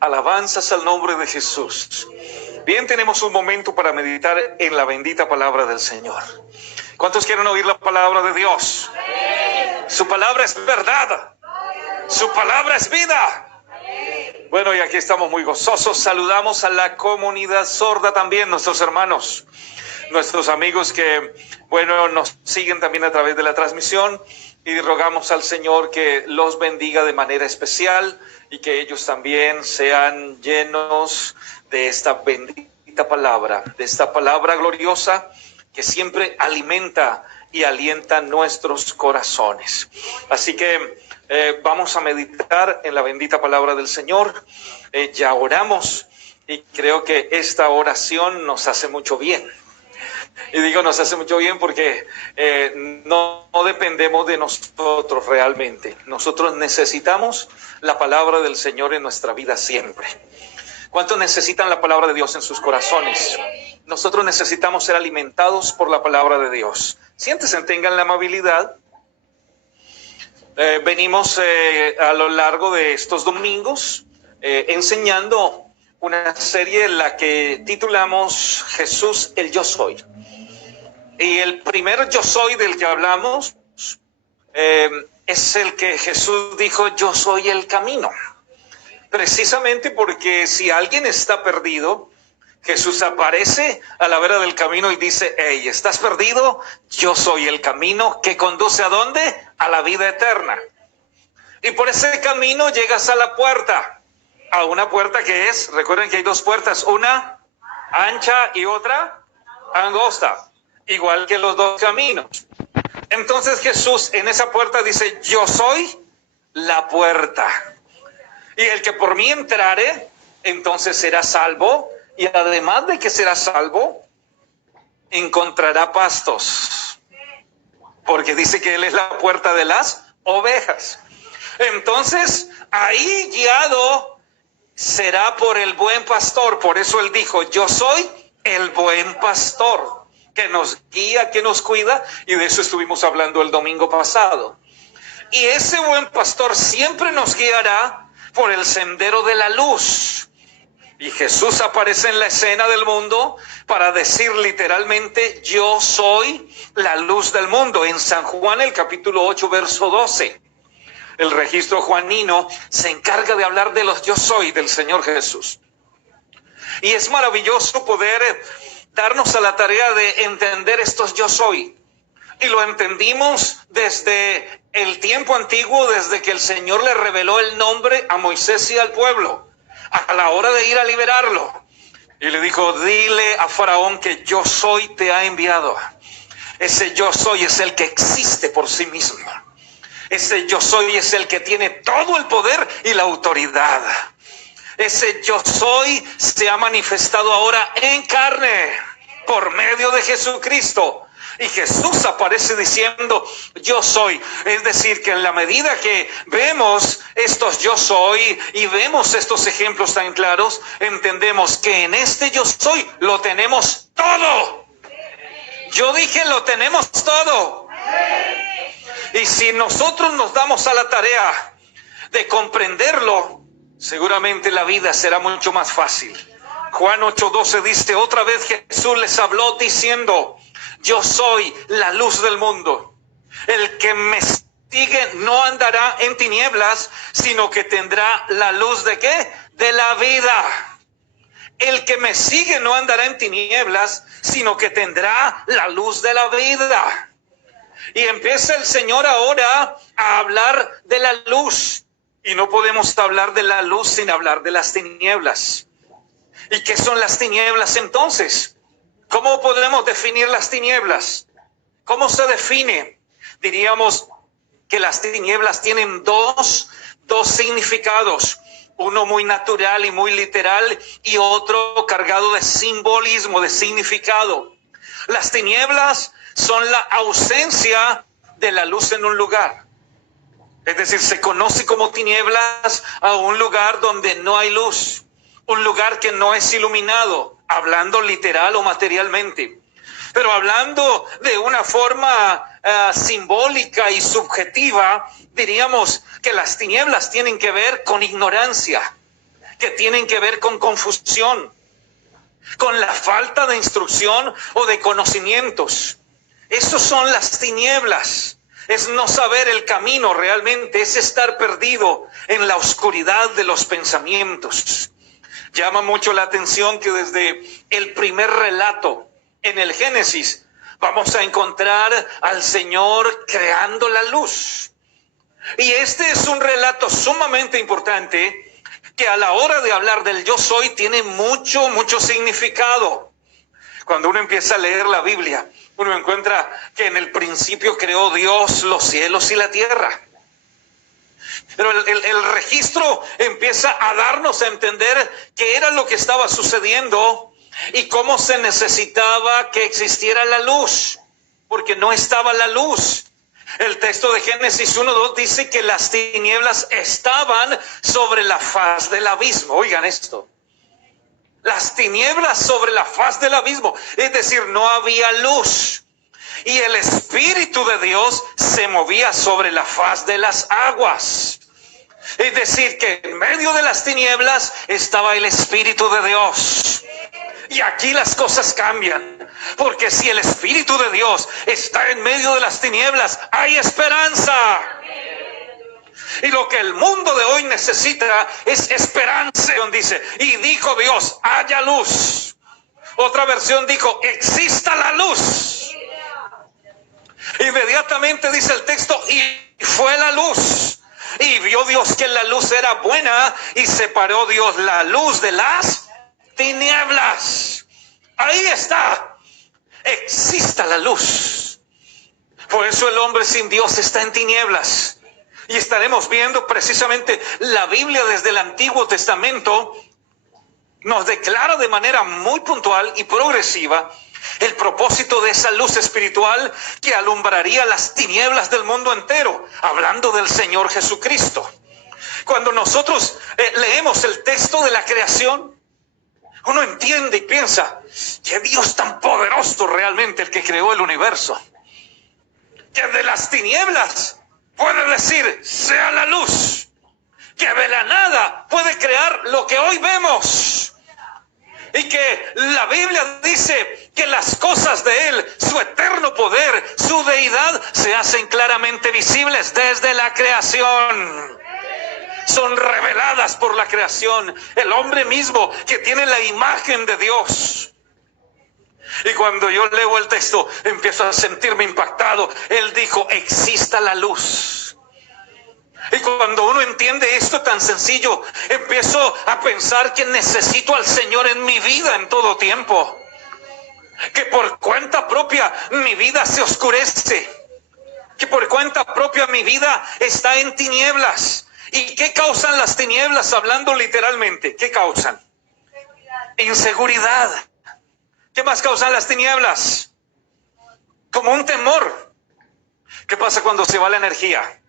Alabanzas al nombre de Jesús. Bien, tenemos un momento para meditar en la bendita palabra del Señor. ¿Cuántos quieren oír la palabra de Dios? Su palabra es verdad. Su palabra es vida. Bueno, y aquí estamos muy gozosos. Saludamos a la comunidad sorda también, nuestros hermanos, nuestros amigos que, bueno, nos siguen también a través de la transmisión. Y rogamos al Señor que los bendiga de manera especial y que ellos también sean llenos de esta bendita palabra, de esta palabra gloriosa que siempre alimenta y alienta nuestros corazones. Así que vamos a meditar en la bendita palabra del Señor. Ya oramos y creo que esta oración nos hace mucho bien. Y digo nos hace mucho bien porque no dependemos de nosotros realmente. Nosotros necesitamos la palabra del Señor en nuestra vida siempre. ¿Cuántos necesitan la palabra de Dios en sus corazones? Nosotros necesitamos ser alimentados por la palabra de Dios. Siéntense, tengan la amabilidad. Venimos a lo largo de estos domingos enseñando una serie en la que titulamos Jesús el Yo Soy. Y el primer yo soy del que hablamos es el que Jesús dijo, yo soy el camino. Precisamente porque si alguien está perdido, Jesús aparece a la vera del camino y dice, hey, ¿estás perdido? Yo soy el camino que conduce ¿a dónde? A la vida eterna. Y por ese camino llegas a la puerta, a una puerta que es, recuerden que hay dos puertas, una ancha y otra angosta. Igual que los dos caminos. Entonces Jesús en esa puerta dice, yo soy la puerta. Y el que por mí entrare, entonces será salvo. Y además de que será salvo, encontrará pastos. Porque dice que Él es la puerta de las ovejas. Entonces, ahí guiado será por el buen pastor. Por eso Él dijo, yo soy el buen pastor, que nos guía, que nos cuida, y de eso estuvimos hablando el domingo pasado. Y ese buen pastor siempre nos guiará por el sendero de la luz. Y Jesús aparece en la escena del mundo para decir literalmente, yo soy la luz del mundo. En San Juan, el capítulo 8, verso 12. El registro juanino se encarga de hablar de los yo soy del Señor Jesús. Y es maravilloso poder darnos a la tarea de entender estos yo soy. Y lo entendimos desde el tiempo antiguo, desde que el Señor le reveló el nombre a Moisés y al pueblo, a la hora de ir a liberarlo. Y le dijo, dile a Faraón que yo soy te ha enviado. Ese yo soy es el que existe por sí mismo. Ese yo soy es el que tiene todo el poder y la autoridad. Ese yo soy se ha manifestado ahora en carne por medio de Jesucristo. Y Jesús aparece diciendo, yo soy. Es decir, que en la medida que vemos estos yo soy y vemos estos ejemplos tan claros, entendemos que en este yo soy lo tenemos todo. Yo dije, lo tenemos todo. Y si nosotros nos damos a la tarea de comprenderlo, seguramente la vida será mucho más fácil. Juan 8:12 dice, otra vez Jesús les habló diciendo, yo soy la luz del mundo. El que me sigue no andará en tinieblas, sino que tendrá la luz ¿de qué? De la vida. El que me sigue no andará en tinieblas, sino que tendrá la luz de la vida. Y empieza el Señor ahora a hablar de la luz. Y no podemos hablar de la luz sin hablar de las tinieblas. ¿Y qué son las tinieblas entonces? ¿Cómo podemos definir las tinieblas? ¿Cómo se define? Diríamos que las tinieblas tienen dos significados. Uno muy natural y muy literal y otro cargado de simbolismo, de significado. Las tinieblas son la ausencia de la luz en un lugar. Es decir, se conoce como tinieblas a un lugar donde no hay luz. Un lugar que no es iluminado, hablando literal o materialmente. Pero hablando de una forma simbólica y subjetiva, diríamos que las tinieblas tienen que ver con ignorancia. que tienen que ver con confusión, con la falta de instrucción o de conocimientos. Esas son las tinieblas. Es no saber el camino realmente, es estar perdido en la oscuridad de los pensamientos. Llama mucho la atención que desde el primer relato en el Génesis vamos a encontrar al Señor creando la luz. Y este es un relato sumamente importante que a la hora de hablar del yo soy tiene mucho significado. Cuando uno empieza a leer la Biblia, uno encuentra que en el principio creó Dios los cielos y la tierra. Pero el registro empieza a darnos a entender qué era lo que estaba sucediendo y cómo se necesitaba que existiera la luz, porque no estaba la luz. El texto de Génesis 1:2 dice que las tinieblas estaban sobre la faz del abismo. Oigan esto. Las tinieblas sobre la faz del abismo. Es decir, no había luz. Y el Espíritu de Dios se movía sobre la faz de las aguas. Es decir, que en medio de las tinieblas estaba el Espíritu de Dios. Y aquí las cosas cambian. Porque si el Espíritu de Dios está en medio de las tinieblas, hay esperanza. Y lo que el mundo de hoy necesita es esperanza. Dice, y dijo Dios, haya luz. Otra versión dijo, exista la luz. Inmediatamente dice el texto, y fue la luz. Y vio Dios que la luz era buena, y separó Dios la luz de las tinieblas. Ahí está. Exista la luz. Por eso el hombre sin Dios está en tinieblas. Y estaremos viendo precisamente la Biblia desde el Antiguo Testamento. Nos declara de manera muy puntual y progresiva el propósito de esa luz espiritual que alumbraría las tinieblas del mundo entero, hablando del Señor Jesucristo. Cuando nosotros leemos el texto de la creación, uno entiende y piensa, qué Dios tan poderoso realmente el que creó el universo. Que de las tinieblas puede decir, sea la luz. Que de la nada puede crear lo que hoy vemos. Y que la Biblia dice que las cosas de Él, su eterno poder, su deidad, se hacen claramente visibles desde la creación. Son reveladas por la creación. El hombre mismo que tiene la imagen de Dios. Y cuando yo leo el texto, empiezo a sentirme impactado. Él dijo, exista la luz. Y cuando uno entiende esto tan sencillo, empiezo a pensar que necesito al Señor en mi vida en todo tiempo. Que por cuenta propia mi vida se oscurece. Que por cuenta propia mi vida está en tinieblas. ¿Y qué causan las tinieblas? Hablando literalmente, ¿qué causan? Inseguridad. ¿Qué más causan las tinieblas? Como un temor. ¿Qué pasa cuando se va la energía?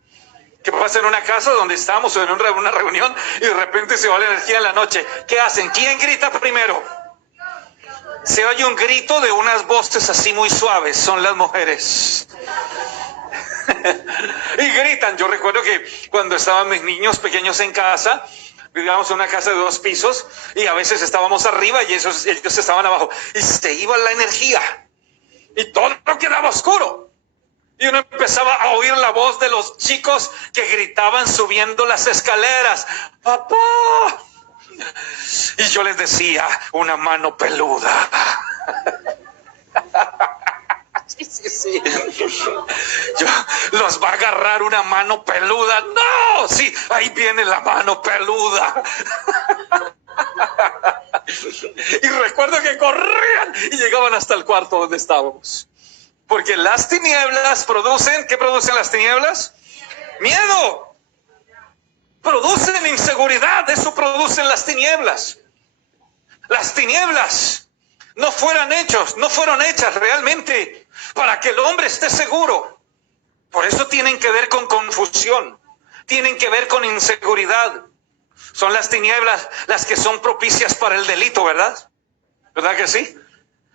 ¿Qué pasa en una casa donde estamos o en una reunión y de repente se va la energía en la noche? ¿Qué hacen? ¿Quién grita primero? Se oye un grito de unas voces así muy suaves, son las mujeres. Y gritan. Yo recuerdo que cuando estaban mis niños pequeños en casa, vivíamos en una casa de 2 pisos y a veces estábamos arriba y ellos estaban abajo y se iba la energía y todo quedaba oscuro. Y uno empezaba a oír la voz de los chicos que gritaban subiendo las escaleras. ¡Papá! Y yo les decía, una mano peluda. Sí. Los va a agarrar una mano peluda. ¡No! Sí, ahí viene la mano peluda. Y recuerdo que corrían y llegaban hasta el cuarto donde estábamos. Porque las tinieblas producen, ¿qué producen las tinieblas? Miedo. Producen inseguridad, eso producen las tinieblas. Las tinieblas no fueron hechas realmente para que el hombre esté seguro. Por eso tienen que ver con confusión, tienen que ver con inseguridad. Son las tinieblas las que son propicias para el delito, ¿verdad? ¿Verdad que sí?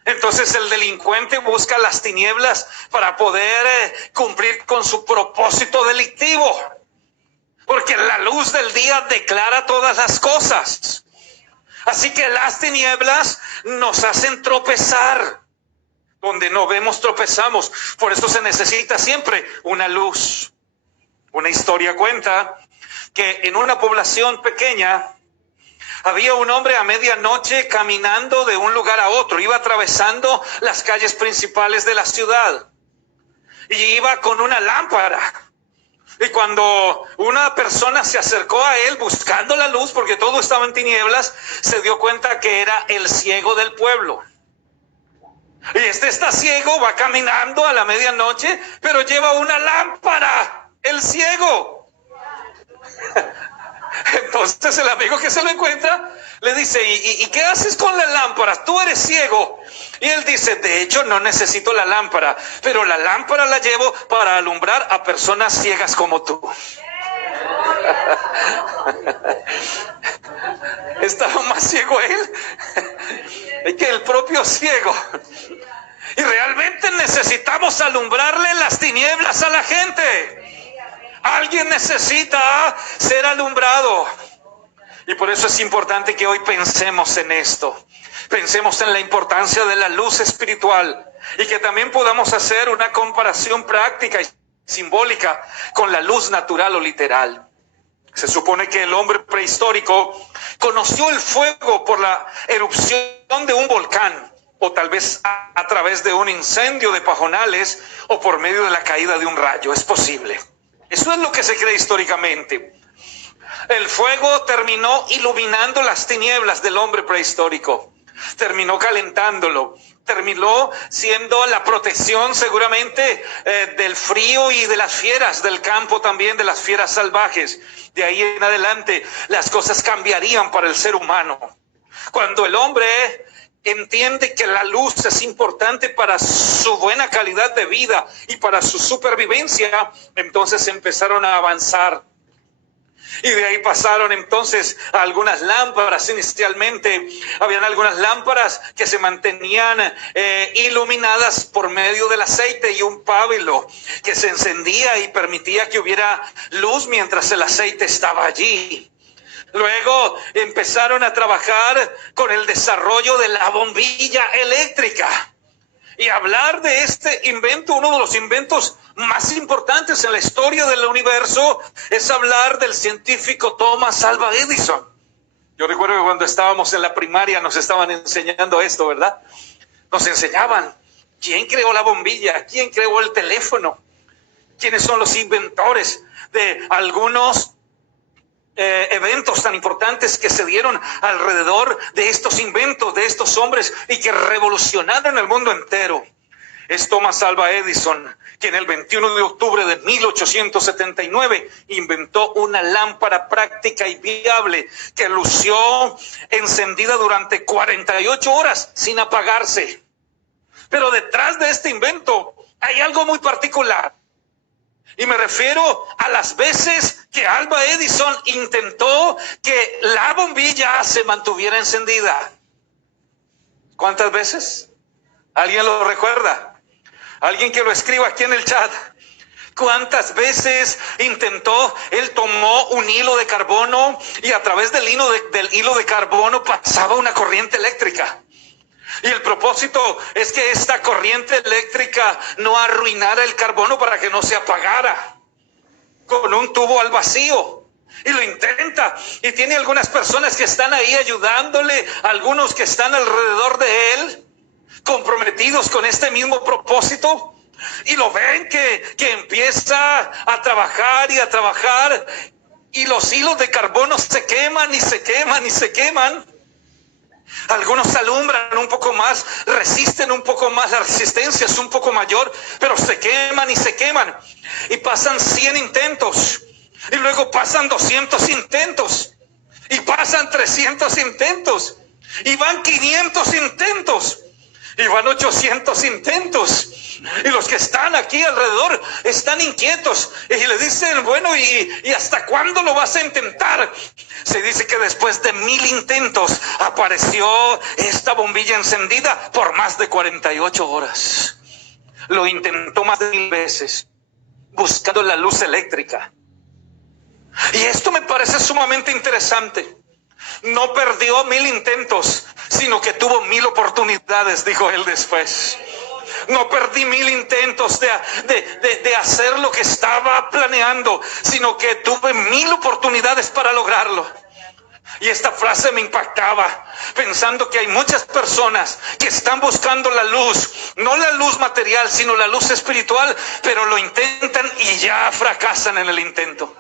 Entonces el delincuente busca las tinieblas para poder cumplir con su propósito delictivo. Porque la luz del día declara todas las cosas. Así que las tinieblas nos hacen tropezar. Donde no vemos, tropezamos. Por eso se necesita siempre una luz. Una historia cuenta que en una población pequeña había un hombre a medianoche caminando de un lugar a otro. Iba atravesando las calles principales de la ciudad. Y iba con una lámpara. Y cuando una persona se acercó a él buscando la luz, porque todo estaba en tinieblas, se dio cuenta que era el ciego del pueblo. Y este está ciego, va caminando a la medianoche, pero lleva una lámpara, el ciego. Entonces el amigo que se lo encuentra le dice, ¿y qué haces con la lámpara? Tú eres ciego. Y él dice, de hecho no necesito la lámpara, pero la lámpara la llevo para alumbrar a personas ciegas como tú. Estaba más ciego él que el propio ciego. Y realmente necesitamos alumbrarle las tinieblas a la gente. Alguien necesita ser alumbrado. Y por eso es importante que hoy pensemos en esto. Pensemos en la importancia de la luz espiritual. Y que también podamos hacer una comparación práctica y simbólica con la luz natural o literal. Se supone que el hombre prehistórico conoció el fuego por la erupción de un volcán, o tal vez a través de un incendio de pajonales, o por medio de la caída de un rayo. Es posible. Eso es lo que se cree históricamente. El fuego terminó iluminando las tinieblas del hombre prehistórico. Terminó calentándolo. Terminó siendo la protección seguramente del frío y de las fieras del campo, también de las fieras salvajes. De ahí en adelante las cosas cambiarían para el ser humano. Cuando el hombre entiende que la luz es importante para su buena calidad de vida y para su supervivencia, entonces empezaron a avanzar. Y de ahí pasaron entonces a algunas lámparas. Inicialmente habían algunas lámparas que se mantenían iluminadas por medio del aceite y un pábilo que se encendía y permitía que hubiera luz mientras el aceite estaba allí. Luego empezaron a trabajar con el desarrollo de la bombilla eléctrica. Y hablar de este invento, uno de los inventos más importantes en la historia del universo, es hablar del científico Thomas Alva Edison. Yo recuerdo que cuando estábamos en la primaria nos estaban enseñando esto, ¿verdad? Nos enseñaban quién creó la bombilla, quién creó el teléfono, quiénes son los inventores de algunos eventos tan importantes que se dieron alrededor de estos inventos, de estos hombres, y que revolucionaron el mundo entero. Es Thomas Alva Edison, quien el 21 de octubre de 1879 inventó una lámpara práctica y viable que lució encendida durante 48 horas sin apagarse. Pero detrás de este invento hay algo muy particular. Y me refiero a las veces que Alva Edison intentó que la bombilla se mantuviera encendida. ¿Cuántas veces? ¿Alguien lo recuerda? Alguien que lo escriba aquí en el chat. ¿Cuántas veces intentó? Él tomó un hilo de carbono y a través del hilo de carbono pasaba una corriente eléctrica. Y el propósito es que esta corriente eléctrica no arruinara el carbono para que no se apagara. Con un tubo al vacío. Y lo intenta. Y tiene algunas personas que están ahí ayudándole. Algunos que están alrededor de él. Comprometidos con este mismo propósito. Y lo ven que empieza a trabajar y a trabajar. Y los hilos de carbono se queman y se queman y se queman. Algunos se alumbran un poco más, resisten un poco más, la resistencia es un poco mayor, pero se queman y se queman. Y pasan 100 intentos, y luego pasan 200 intentos, y pasan 300 intentos, y van 500 intentos, y van 800 intentos. Y los que están aquí alrededor están inquietos y le dicen, bueno, ¿y hasta cuándo lo vas a intentar? Se dice que después de 1000 intentos apareció esta bombilla encendida por más de 48 horas. Lo intentó más de 1000 veces, buscando la luz eléctrica. Y esto me parece sumamente interesante, No perdió 1000 intentos, sino que tuvo 1000 oportunidades, dijo él después. No perdí 1000 intentos de hacer lo que estaba planeando, sino que tuve 1000 oportunidades para lograrlo. Y esta frase me impactaba, pensando que hay muchas personas que están buscando la luz, no la luz material, sino la luz espiritual, pero lo intentan y ya fracasan en el intento.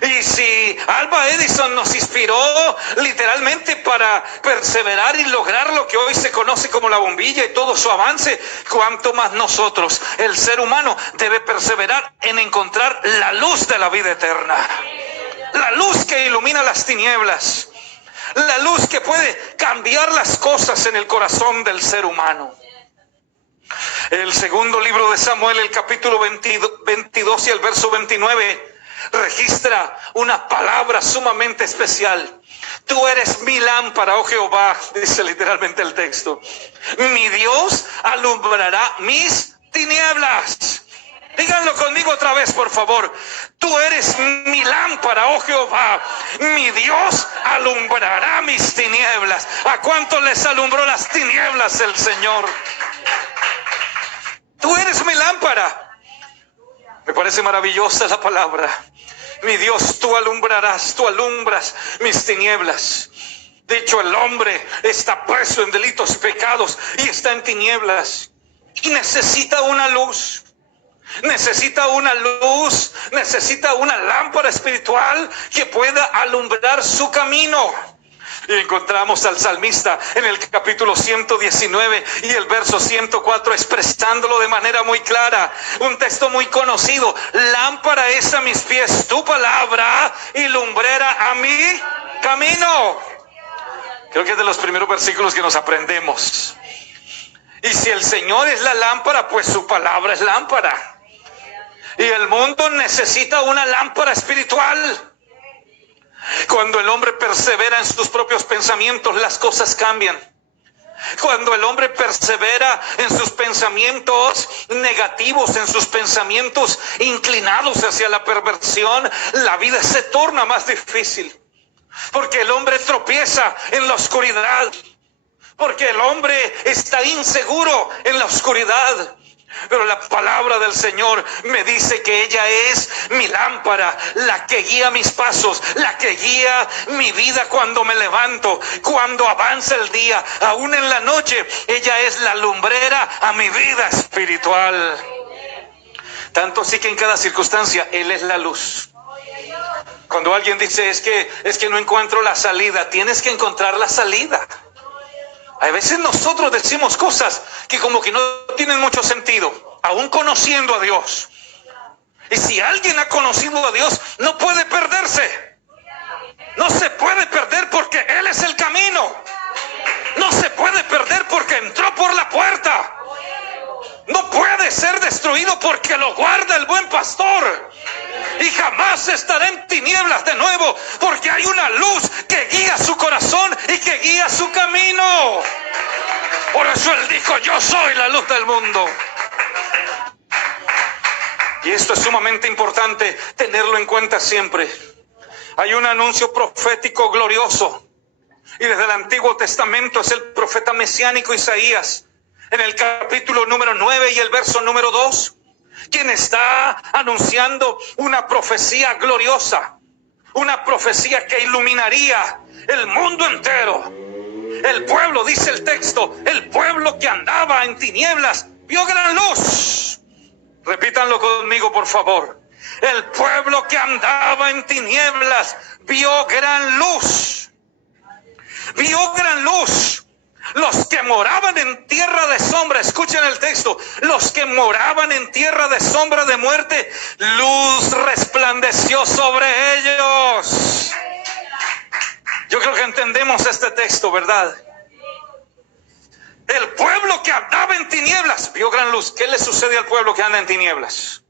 Y si Alva Edison nos inspiró literalmente para perseverar y lograr lo que hoy se conoce como la bombilla y todo su avance, cuánto más nosotros, el ser humano, debe perseverar en encontrar la luz de la vida eterna. La luz que ilumina las tinieblas. La luz que puede cambiar las cosas en el corazón del ser humano. El segundo libro de Samuel, el capítulo 22 y el verso 29, registra una palabra sumamente especial. Tú eres mi lámpara, oh Jehová, dice literalmente el texto. Mi Dios alumbrará mis tinieblas. Díganlo conmigo otra vez, por favor. Tú eres mi lámpara, oh Jehová. Mi Dios alumbrará mis tinieblas. ¿A cuánto les alumbró las tinieblas el Señor? Tú eres mi lámpara. Me parece maravillosa la palabra. Mi Dios, tú alumbras mis tinieblas. De hecho, el hombre está preso en delitos, pecados y está en tinieblas. Y necesita una luz. Necesita una luz, necesita una lámpara espiritual que pueda alumbrar su camino. Y encontramos al salmista en el capítulo 119 y el verso 104 expresándolo de manera muy clara. Un texto muy conocido. Lámpara es a mis pies tu palabra y lumbrera a mi camino. Creo que es de los primeros versículos que nos aprendemos. Y si el Señor es la lámpara, pues su palabra es lámpara. Y el mundo necesita una lámpara espiritual. Cuando el hombre persevera en sus propios pensamientos, las cosas cambian. Cuando el hombre persevera en sus pensamientos negativos, en sus pensamientos inclinados hacia la perversión, la vida se torna más difícil. Porque el hombre tropieza en la oscuridad. Porque el hombre está inseguro en la oscuridad. Pero la palabra del Señor me dice que ella es mi lámpara, la que guía mis pasos, la que guía mi vida cuando me levanto, cuando avanza el día, aún en la noche. Ella es la lumbrera a mi vida espiritual. Tanto así que en cada circunstancia Él es la luz. Cuando alguien dice es que no encuentro la salida, tienes que encontrar la salida. A veces nosotros decimos cosas que como que no tienen mucho sentido, aún conociendo a Dios. Y si alguien ha conocido a Dios, no puede perderse. No se puede perder porque Él es el camino. No se puede perder porque entró por la puerta. No puede ser destruido porque lo guarda el buen pastor. Y jamás estará en tinieblas de nuevo, porque hay una luz que guía su corazón y que guía su camino. Por eso Él dijo, yo soy la luz del mundo. Y esto es sumamente importante tenerlo en cuenta siempre. Hay un anuncio profético glorioso. Y desde el Antiguo Testamento es el profeta mesiánico Isaías. En el capítulo número 9 y el verso número 2. Quien está anunciando una profecía gloriosa. Una profecía que iluminaría el mundo entero. El pueblo, dice el texto, el pueblo que andaba en tinieblas vio gran luz. Repítanlo conmigo, por favor. El pueblo que andaba en tinieblas vio gran luz. Vio gran luz. Los que moraban en tierra de sombra, escuchen el texto, los que moraban en tierra de sombra de muerte, luz resplandeció sobre ellos. Yo creo que entendemos este texto, ¿verdad? El pueblo que andaba en tinieblas vio gran luz. ¿Qué le sucede al pueblo que anda en tinieblas?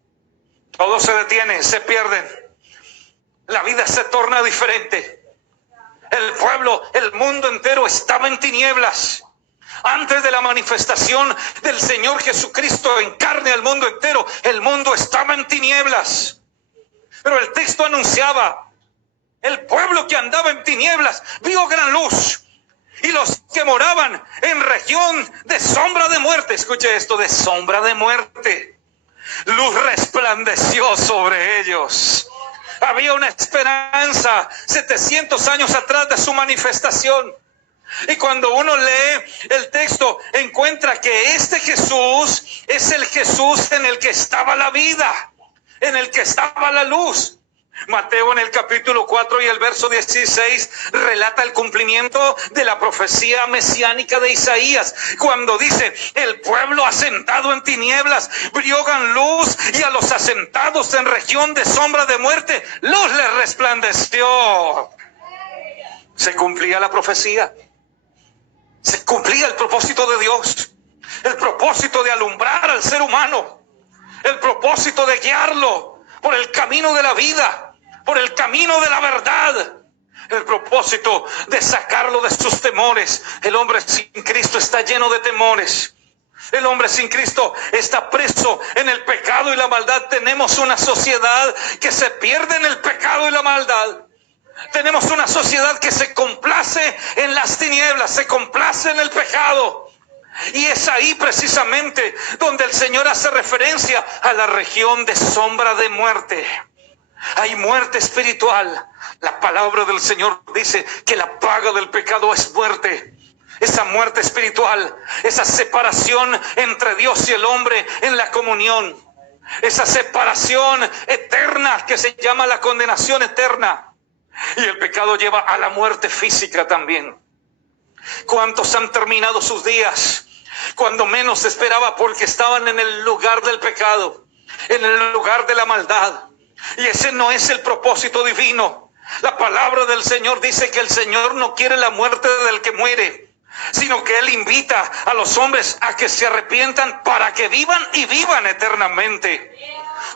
Todo se detiene, se pierden. La vida se torna diferente. El pueblo, el mundo entero estaba en tinieblas. Antes de la manifestación del Señor Jesucristo en carne al mundo entero, el mundo estaba en tinieblas. Pero el texto anunciaba El pueblo que andaba en tinieblas vio gran luz. Y los que moraban en región de sombra de muerte, escuche esto, de sombra de muerte, luz resplandeció sobre ellos. Había una esperanza 700 años atrás de su manifestación. Y cuando uno lee el texto, encuentra que este Jesús es el Jesús en el que estaba la vida, en el que estaba la luz. Mateo en el capítulo 4 y el verso 16 relata el cumplimiento de la profecía mesiánica de Isaías, cuando dice: el pueblo asentado en tinieblas vio gran luz, y a los asentados en región de sombra de muerte luz les resplandeció. Se cumplía la profecía, se cumplía el propósito de Dios, el propósito de alumbrar al ser humano, el propósito de guiarlo por el camino de la vida, por el camino de la verdad, el propósito de sacarlo de sus temores. El hombre sin Cristo está lleno de temores. El hombre sin Cristo está preso en el pecado y la maldad. Tenemos una sociedad que se pierde en el pecado y la maldad. Tenemos una sociedad que se complace en las tinieblas, se complace en el pecado. Y es ahí precisamente donde el Señor hace referencia a la región de sombra de muerte. Hay muerte espiritual. La palabra del Señor dice que la paga del pecado es muerte. Esa muerte espiritual, esa separación entre Dios y el hombre en la comunión, esa separación eterna que se llama la condenación eterna. Y el pecado lleva a la muerte física también. ¿Cuántos han terminado sus días cuando menos se esperaba, porque estaban en el lugar del pecado, en el lugar de la maldad? Y ese no es el propósito divino. La palabra del Señor dice que el Señor no quiere la muerte del que muere, sino que Él invita a los hombres a que se arrepientan para que vivan y vivan eternamente.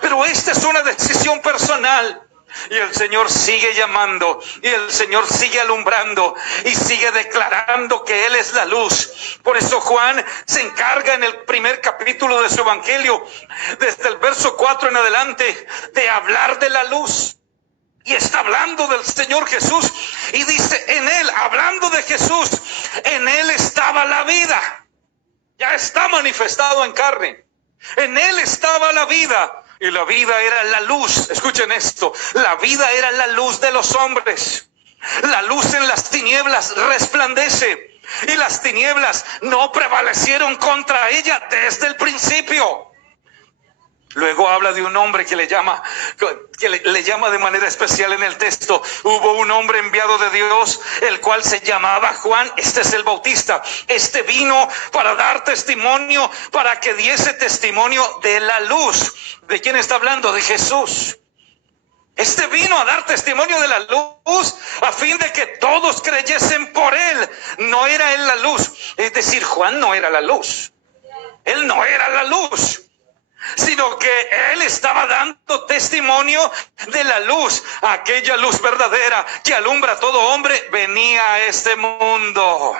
Pero esta es una decisión personal. Y el Señor sigue llamando, y el Señor sigue alumbrando, y sigue declarando que Él es la luz. Por eso Juan se encarga en el primer capítulo de su evangelio, desde el verso 4 en adelante, de hablar de la luz. Y está hablando del Señor Jesús, y dice: en Él, hablando de Jesús, en Él estaba la vida. Ya está manifestado en carne. En Él estaba la vida. Y la vida era la luz. Escuchen esto: la vida era la luz de los hombres. La luz en las tinieblas resplandece, y las tinieblas no prevalecieron contra ella desde el principio. Luego habla de un hombre que le llama de manera especial en el texto. Hubo un hombre enviado de Dios, el cual se llamaba Juan. Este es el Bautista. Este vino para dar testimonio, para que diese testimonio de la luz. ¿De quién está hablando? De Jesús. Este vino a dar testimonio de la luz, a fin de que todos creyesen por Él. No era Él la luz. Es decir, Juan no era la luz. Él no era la luz, sino que Él estaba dando testimonio de la luz. Aquella luz verdadera que alumbra a todo hombre venía a este mundo.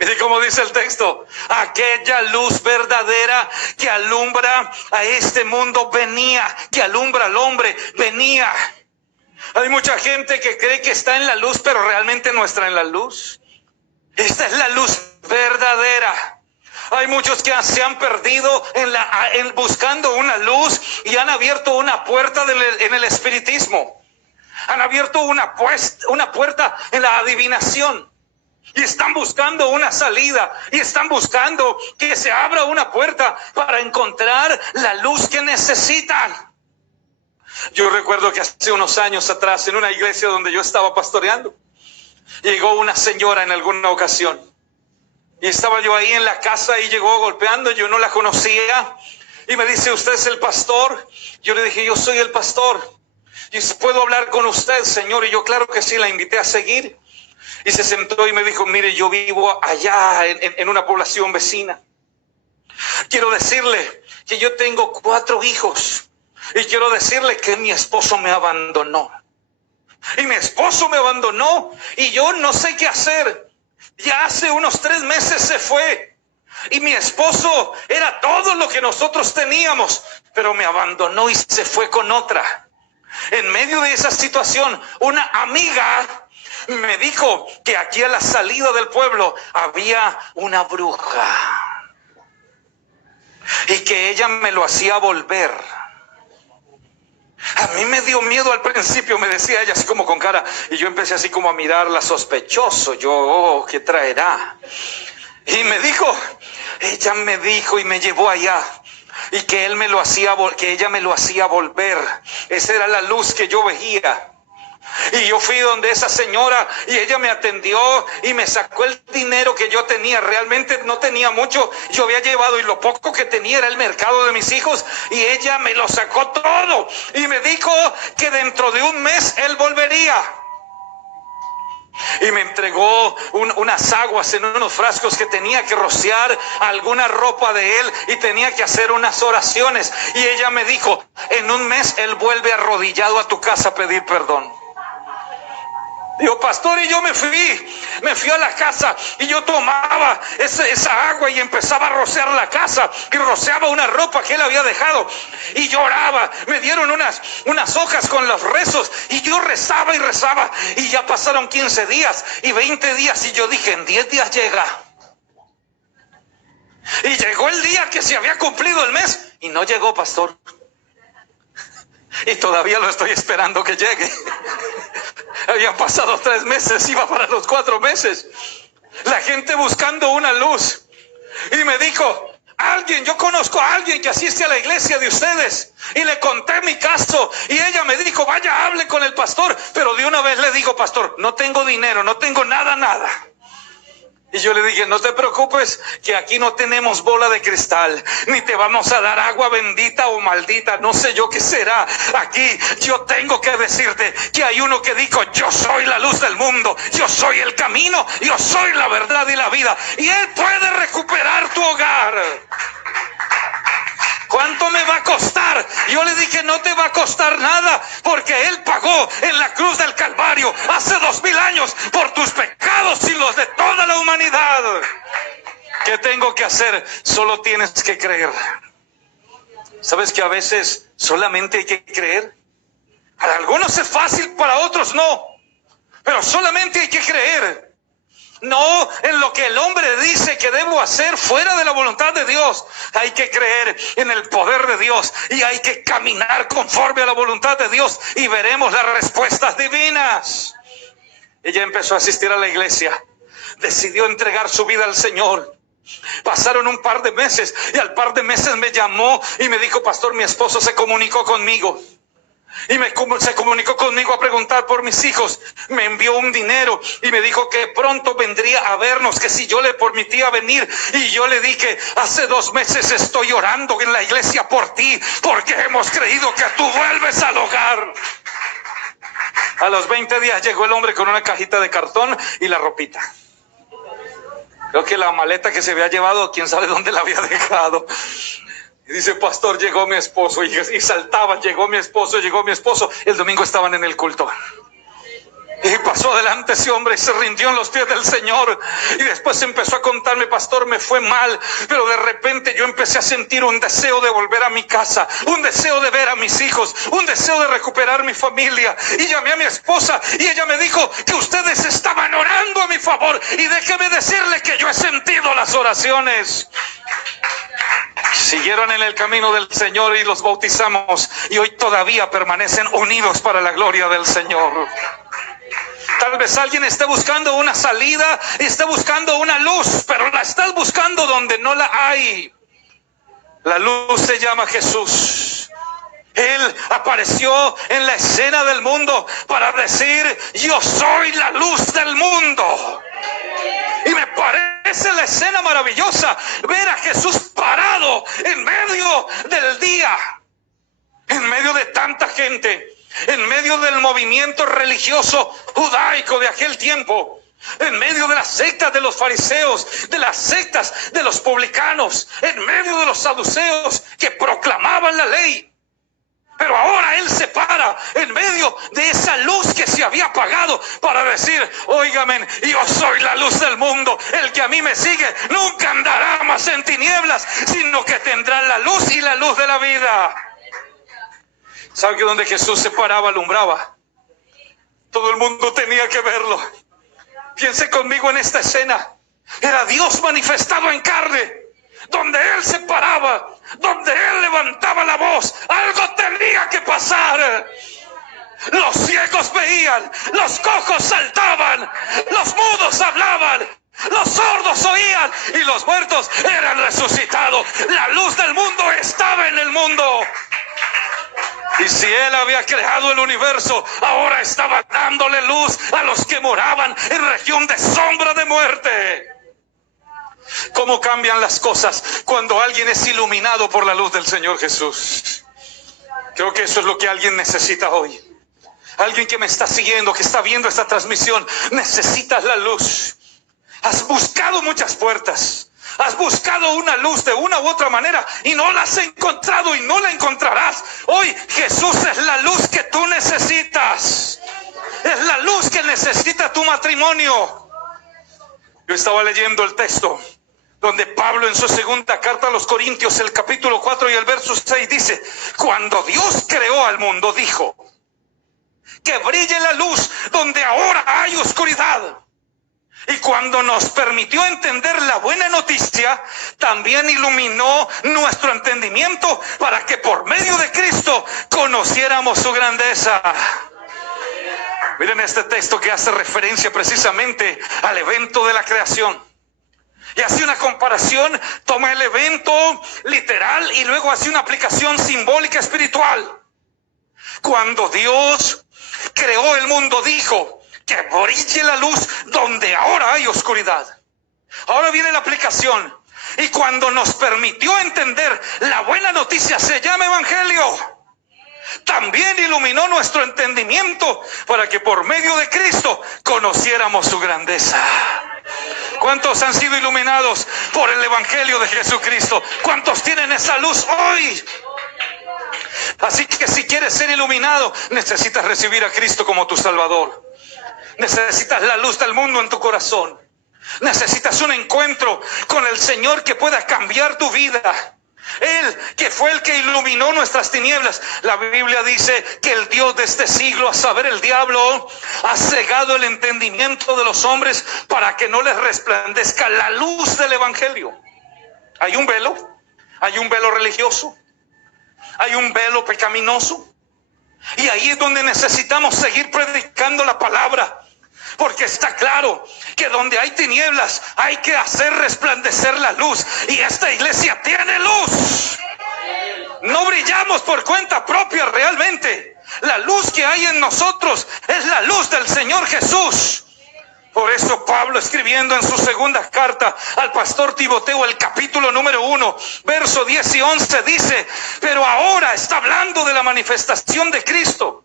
Mire cómo dice el texto: aquella luz verdadera que alumbra a este mundo venía, que alumbra al hombre, venía. Hay mucha gente que cree que está en la luz, pero realmente no está en la luz. Esta es la luz verdadera. Hay muchos que se han perdido en buscando una luz, y han abierto una puerta en el espiritismo. Han abierto una puerta en la adivinación. Y están buscando una salida, y están buscando que se abra una puerta para encontrar la luz que necesitan. Yo recuerdo que hace unos años atrás, en una iglesia donde yo estaba pastoreando, llegó una señora en alguna ocasión. Y estaba yo ahí en la casa, y llegó golpeando. Yo no la conocía, y me dice: ¿usted es el pastor? Yo le dije: yo soy el pastor. Y dice: ¿puedo hablar con usted, señor? Y yo: claro que sí. La invité a seguir. Y se sentó y me dijo: mire, yo vivo allá en una población vecina. Quiero decirle que yo tengo 4 hijos. Y quiero decirle que mi esposo me abandonó. Y mi esposo me abandonó, y yo no sé qué hacer. Ya hace unos 3 meses se fue. Y mi esposo era todo lo que nosotros teníamos, pero me abandonó y se fue con otra. En medio de esa situación, una amiga me dijo que aquí a la salida del pueblo había una bruja y que ella me lo hacía volver. A mí me dio miedo al principio, me decía ella así como con cara, y yo empecé así como a mirarla sospechoso. Yo, oh, ¿qué traerá? Y ella me dijo y me llevó allá. Y que ella me lo hacía volver. Esa era la luz que yo veía. Y yo fui donde esa señora y ella me atendió y me sacó el dinero que yo tenía. Realmente no tenía mucho, yo había llevado, y lo poco que tenía era el mercado de mis hijos, y ella me lo sacó todo y me dijo que dentro de un mes él volvería. Y me entregó unas aguas en unos frascos que tenía que rociar alguna ropa de él y tenía que hacer unas oraciones. Y ella me dijo, en un mes él vuelve arrodillado a tu casa a pedir perdón. Digo, pastor, y yo me fui a la casa y yo tomaba esa agua y empezaba a rociar la casa y rociaba una ropa que él había dejado y lloraba. Me dieron unas hojas con los rezos y yo rezaba y rezaba, y ya pasaron 15 días y 20 días y yo dije, en 10 días llega. Y llegó el día que se había cumplido el mes y no llegó, pastor. Y todavía lo estoy esperando que llegue. Habían pasado 3 meses, iba para los 4 meses. La gente buscando una luz. Y me dijo, yo conozco a alguien que asiste a la iglesia de ustedes. Y le conté mi caso. Y ella me dijo, vaya, hable con el pastor. Pero de una vez le digo, pastor, no tengo dinero, no tengo nada. Y yo le dije, no te preocupes, que aquí no tenemos bola de cristal, ni te vamos a dar agua bendita o maldita, no sé yo qué será. Aquí yo tengo que decirte que hay uno que dijo, yo soy la luz del mundo, yo soy el camino, yo soy la verdad y la vida, y Él puede recuperar tu hogar. ¿Cuánto me va a costar? Yo le dije, no te va a costar nada, porque Él pagó en la cruz del Calvario hace 2000 años por tus pecados y los de toda la humanidad. ¿Qué tengo que hacer? Solo tienes que creer. ¿Sabes que a veces solamente hay que creer? Para algunos es fácil, para otros no. Pero solamente hay que creer. No en lo que el hombre dice que debo hacer fuera de la voluntad de Dios. Hay que creer en el poder de Dios y hay que caminar conforme a la voluntad de Dios y veremos las respuestas divinas. Ella empezó a asistir a la iglesia, decidió entregar su vida al Señor. Pasaron un par de meses y al par de meses me llamó y me dijo, pastor, mi esposo se comunicó conmigo. Y se comunicó conmigo a preguntar por mis hijos. Me envió un dinero y me dijo que pronto vendría a vernos, que si yo le permitía venir. Y yo le dije, hace 2 meses estoy orando en la iglesia por ti, porque hemos creído que tú vuelves al hogar. A los 20 días llegó el hombre con una cajita de cartón y la ropita. Creo que la maleta que se había llevado, quién sabe dónde la había dejado. Y dice, pastor, llegó mi esposo. Y saltaban, llegó mi esposo. El domingo estaban en el culto. Y pasó adelante ese hombre y se rindió en los pies del Señor. Y después empezó a contarme, pastor, me fue mal, pero de repente yo empecé a sentir un deseo de volver a mi casa, un deseo de ver a mis hijos, un deseo de recuperar mi familia. Y llamé a mi esposa y ella me dijo que ustedes estaban orando a mi favor. Y déjeme decirle que yo he sentido las oraciones. Siguieron en el camino del Señor y los bautizamos, y hoy todavía permanecen unidos para la gloria del Señor. Tal vez alguien esté buscando una salida y esté buscando una luz, pero la estás buscando donde no la hay. La luz se llama Jesús. Él apareció en la escena del mundo para decir, yo soy la luz del mundo. Y me parece la escena maravillosa ver a Jesús parado en medio del día, en medio de tanta gente, en medio del movimiento religioso judaico de aquel tiempo, en medio de las sectas de los fariseos, de las sectas de los publicanos, en medio de los saduceos que proclamaban la ley. Pero ahora Él se para en medio de esa luz que se había apagado para decir, óigame, yo soy la luz del mundo. El que a mí me sigue nunca andará más en tinieblas, sino que tendrá la luz y la luz de la vida. ¿Sabe que donde Jesús se paraba, alumbraba? Todo el mundo tenía que verlo. Piense conmigo en esta escena. Era Dios manifestado en carne. Donde Él se paraba, donde Él levantaba la voz, algo tenía que pasar. Los ciegos veían, los cojos saltaban, los mudos hablaban, los sordos oían y los muertos eran resucitados. La luz del mundo estaba en el mundo. Y si Él había creado el universo, ahora estaba dándole luz a los que moraban en región de sombra de muerte. ¿Cómo cambian las cosas cuando alguien es iluminado por la luz del Señor Jesús? Creo que eso es lo que alguien necesita hoy. Alguien que me está siguiendo, que está viendo esta transmisión, necesitas la luz. Has buscado muchas puertas. Has buscado una luz de una u otra manera y no la has encontrado y no la encontrarás. Hoy Jesús es la luz que tú necesitas. Es la luz que necesita tu matrimonio. Yo estaba leyendo el texto donde Pablo en su segunda carta a los Corintios, el capítulo 4 y el verso 6 dice: cuando Dios creó al mundo, dijo que brille la luz donde ahora hay oscuridad. Y cuando nos permitió entender la buena noticia, también iluminó nuestro entendimiento para que por medio de Cristo conociéramos su grandeza. Miren este texto que hace referencia precisamente al evento de la creación. Y hace una comparación, toma el evento literal y luego hace una aplicación simbólica espiritual. Cuando Dios creó el mundo, dijo que brille la luz donde ahora hay oscuridad. Ahora viene la aplicación. Y cuando nos permitió entender la buena noticia, se llama evangelio. También iluminó nuestro entendimiento para que por medio de Cristo conociéramos su grandeza. ¿Cuántos han sido iluminados por el evangelio de Jesucristo? ¿Cuántos tienen esa luz hoy? Así que si quieres ser iluminado, necesitas recibir a Cristo como tu Salvador. Necesitas la luz del mundo en tu corazón. Necesitas un encuentro con el Señor que pueda cambiar tu vida. Él que fue el que iluminó nuestras tinieblas. La Biblia dice que el Dios de este siglo, a saber el diablo, ha cegado el entendimiento de los hombres para que no les resplandezca la luz del evangelio. Hay un velo religioso, hay un velo pecaminoso. Y ahí es donde necesitamos seguir predicando la palabra. Porque está claro que donde hay tinieblas hay que hacer resplandecer la luz. Y esta iglesia tiene luz. No brillamos por cuenta propia realmente. La luz que hay en nosotros es la luz del Señor Jesús. Por eso Pablo, escribiendo en su segunda carta al pastor Timoteo, el capítulo número 1, verso 10 y 11, dice: pero ahora está hablando de la manifestación de Cristo,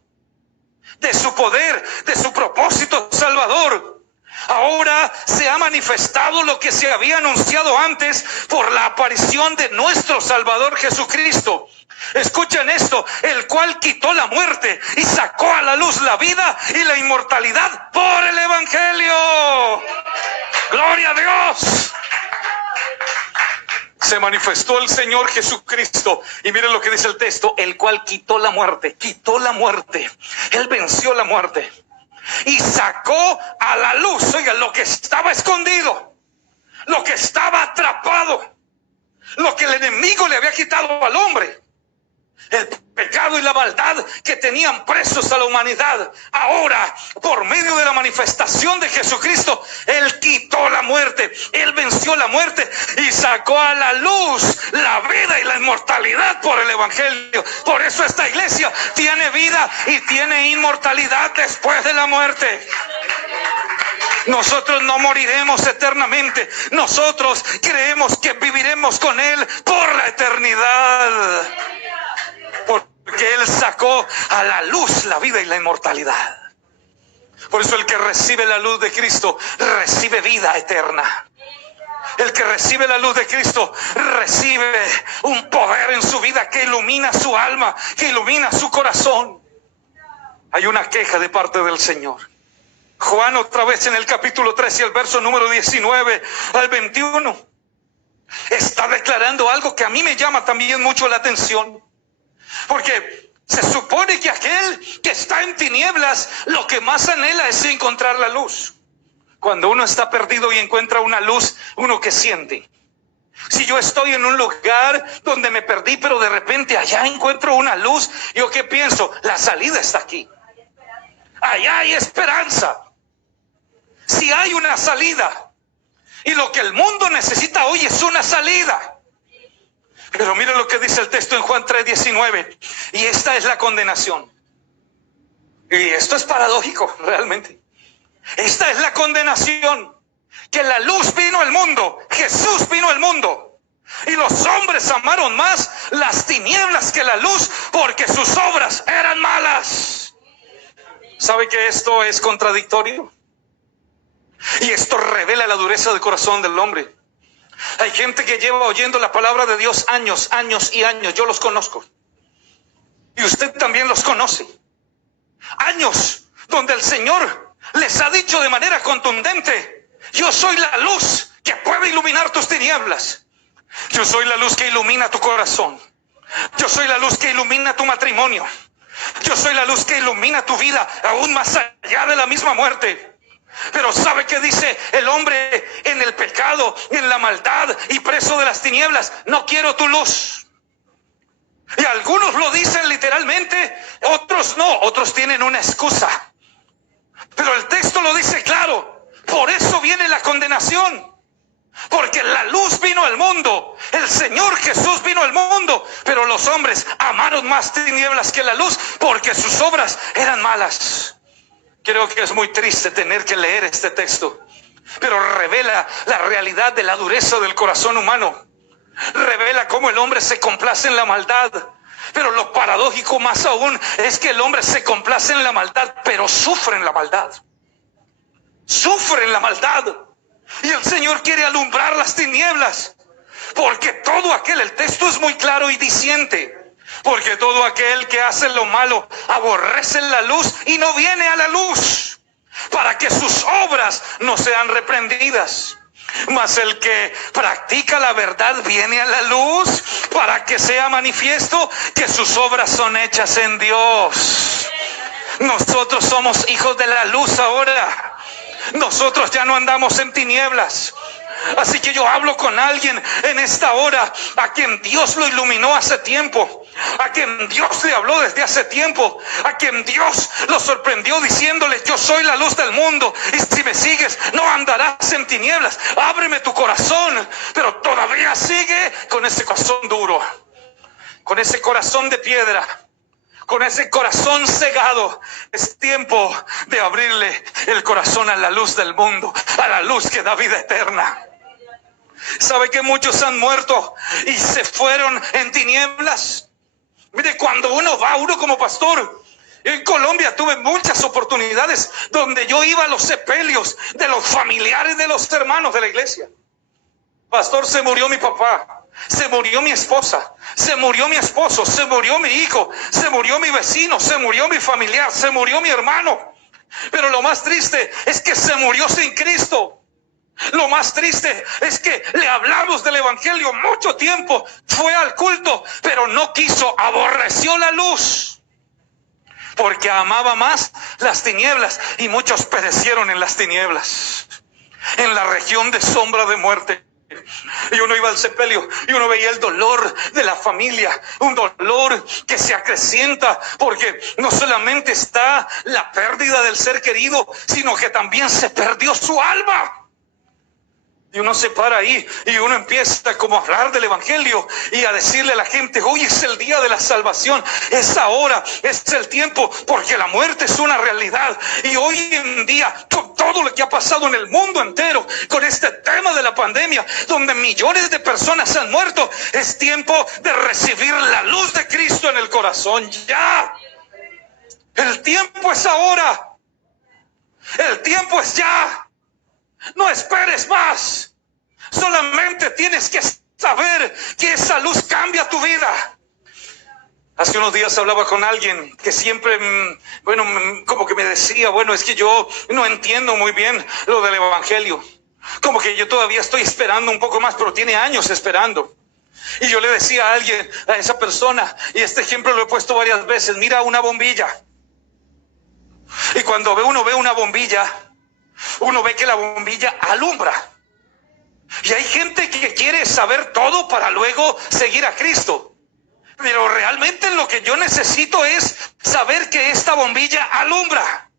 de su poder, de su propósito salvador. Ahora se ha manifestado lo que se había anunciado antes por la aparición de nuestro Salvador Jesucristo. Escuchen esto: el cual quitó la muerte y sacó a la luz la vida y la inmortalidad por el evangelio. ¡Gloria a Dios! Se manifestó el Señor Jesucristo. Y miren lo que dice el texto: el cual quitó la muerte. Él venció la muerte y sacó a la luz, oigan, lo que estaba escondido, lo que estaba atrapado, lo que el enemigo le había quitado al hombre, el pecado y la maldad que tenían presos a la humanidad. Ahora, por medio de la manifestación de Jesucristo, Él quitó la muerte, Él venció la muerte y sacó a la luz la vida y la inmortalidad por el evangelio. Por eso esta iglesia tiene vida y tiene inmortalidad después de la muerte. Nosotros no moriremos eternamente. Nosotros creemos que viviremos con Él por la eternidad. Porque Él sacó a la luz la vida y la inmortalidad. Por eso el que recibe la luz de Cristo recibe vida eterna. El que recibe la luz de Cristo recibe un poder en su vida que ilumina su alma, que ilumina su corazón. Hay una queja de parte del Señor. Juan, otra vez en el capítulo 3 y el verso número 19 al 21, está declarando algo que a mí me llama también mucho la atención. Porque Se supone que aquel que está en tinieblas, lo que más anhela es encontrar la luz. Cuando uno está perdido y encuentra una luz, ¿uno qué siente? Si yo estoy en un lugar donde me perdí, pero de repente allá encuentro una luz, ¿yo qué pienso? La salida está aquí. Allá hay esperanza. Si hay una salida. Y lo que el mundo necesita hoy es una salida. Pero mira lo que dice el texto en Juan 3:19. Y esta es la condenación. Y esto es paradójico, realmente. Esta es la condenación. Que la luz vino al mundo. Jesús vino al mundo. Y los hombres amaron más las tinieblas que la luz, porque sus obras eran malas. ¿Sabe que esto es contradictorio? Y esto revela la dureza del corazón del hombre. Hay gente que lleva oyendo la palabra de Dios años, años y años. Yo los conozco. Y usted también los conoce. Años donde el Señor les ha dicho de manera contundente: yo soy la luz que puede iluminar tus tinieblas. Yo soy la luz que ilumina tu corazón. Yo soy la luz que ilumina tu matrimonio. Yo soy la luz que ilumina tu vida, aún más allá de la misma muerte. Pero ¿sabe qué dice el hombre en el pecado, en la maldad y preso de las tinieblas? No quiero tu luz. Y algunos lo dicen literalmente, otros no, otros tienen una excusa. Pero el texto lo dice claro, por eso viene la condenación. Porque la luz vino al mundo, el Señor Jesús vino al mundo, pero los hombres amaron más tinieblas que la luz, porque sus obras eran malas. Creo que es muy triste tener que leer este texto, pero revela la realidad de la dureza del corazón humano. Revela cómo el hombre se complace en la maldad. Pero lo paradójico más aún es que el hombre se complace en la maldad, pero sufre en la maldad. Sufre en la maldad. Y el Señor quiere alumbrar las tinieblas. Porque todo aquel, el texto es muy claro y diciente. Porque todo aquel que hace lo malo aborrece la luz y no viene a la luz, para que sus obras no sean reprendidas. Mas el que practica la verdad viene a la luz, para que sea manifiesto que sus obras son hechas en Dios. Nosotros somos hijos de la luz ahora. Nosotros ya no andamos en tinieblas. Así que yo hablo con alguien en esta hora a quien Dios lo iluminó hace tiempo, a quien Dios le habló desde hace tiempo, a quien Dios lo sorprendió diciéndole: yo soy la luz del mundo y si me sigues no andarás en tinieblas, ábreme tu corazón. Pero todavía sigue con ese corazón duro, con ese corazón de piedra, con ese corazón cegado. Es tiempo de abrirle el corazón a la luz del mundo, a la luz que da vida eterna. ¿Sabe que muchos han muerto y se fueron en tinieblas? Mire, cuando uno como pastor, en Colombia tuve muchas oportunidades donde yo iba a los sepelios de los familiares de los hermanos de la iglesia. Pastor, se murió mi papá, se murió mi esposa, se murió mi esposo, se murió mi hijo, se murió mi vecino, se murió mi familiar, se murió mi hermano. Pero lo más triste es que se murió sin Cristo. Lo más triste es que le hablamos del evangelio mucho tiempo, fue al culto, pero no quiso, aborreció la luz, porque amaba más las tinieblas, y muchos perecieron en las tinieblas, en la región de sombra de muerte. Y uno iba al sepelio y uno veía el dolor de la familia, un dolor que se acrecienta, porque no solamente está la pérdida del ser querido, sino que también se perdió su alma. Y uno se para ahí y uno empieza como a hablar del evangelio y a decirle a la gente: hoy es el día de la salvación, es ahora, es el tiempo, porque la muerte es una realidad. Y hoy en día, con todo lo que ha pasado en el mundo entero, con este tema de la pandemia, donde millones de personas han muerto, es tiempo de recibir la luz de Cristo en el corazón. Ya, el tiempo es ahora, el tiempo es ya. No esperes más. Solamente tienes que saber que esa luz cambia tu vida. Hace unos días hablaba con alguien que siempre, como que me decía: es que yo no entiendo muy bien lo del evangelio. Como que yo todavía estoy esperando un poco más, pero tiene años esperando. Y yo le decía a alguien, a esa persona, y este ejemplo lo he puesto varias veces, mira una bombilla. Y cuando uno ve una bombilla, uno ve que la bombilla alumbra. Y hay gente que quiere saber todo para luego seguir a Cristo. Pero realmente lo que yo necesito es saber que esta bombilla alumbra.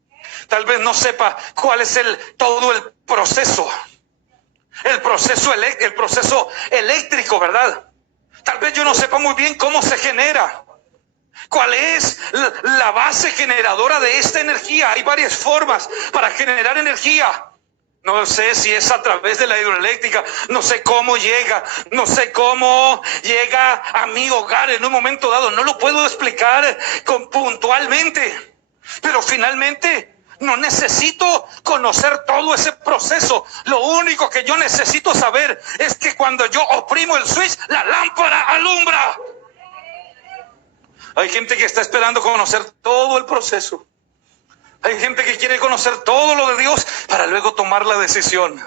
Tal vez no sepa cuál es todo el proceso. El proceso eléctrico, ¿verdad? Tal vez yo no sepa muy bien cómo se genera. ¿Cuál es la base generadora de esta energía? Hay varias formas para generar energía. No sé si es a través de la hidroeléctrica, no sé cómo llega a mi hogar en un momento dado. No lo puedo explicar puntualmente, pero finalmente no necesito conocer todo ese proceso. Lo único que yo necesito saber es que cuando yo oprimo el switch, la lámpara alumbra. Hay gente que está esperando conocer todo el proceso. Hay gente que quiere conocer todo lo de Dios para luego tomar la decisión.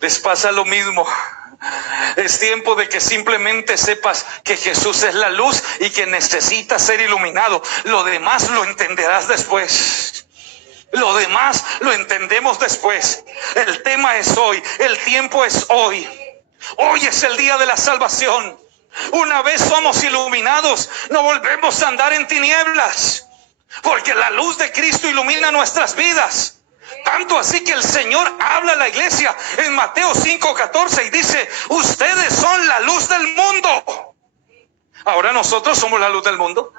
Les pasa lo mismo. Es tiempo de que simplemente sepas que Jesús es la luz y que necesita ser iluminado. Lo demás lo entenderás después. Lo demás lo entendemos después. El tema es hoy. El tiempo es hoy. Hoy es el día de la salvación. Una vez somos iluminados, no volvemos a andar en tinieblas, porque la luz de Cristo ilumina nuestras vidas. Tanto así que el Señor habla a la iglesia en Mateo 5:14 y dice: ustedes son la luz del mundo. Ahora nosotros somos la luz del mundo.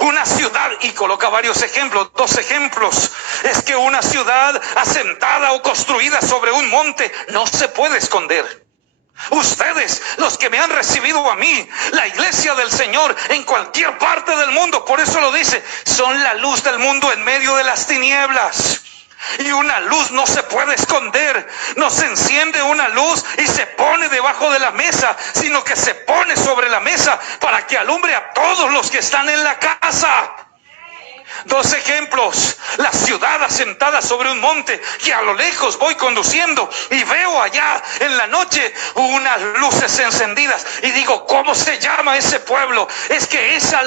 Una ciudad, y coloca varios ejemplos, 2 ejemplos. Es que una ciudad asentada o construida sobre un monte no se puede esconder. Ustedes, los que me han recibido a mí, la iglesia del Señor en cualquier parte del mundo, por eso lo dice, son la luz del mundo en medio de las tinieblas. Y una luz no se puede esconder. No se enciende una luz y se pone debajo de la mesa, sino que se pone sobre la mesa para que alumbre a todos los que están en la casa. 2 ejemplos. La ciudad asentada sobre un monte, que a lo lejos voy conduciendo y veo allá en la noche unas luces encendidas y digo: ¿cómo se llama ese pueblo? Es que esa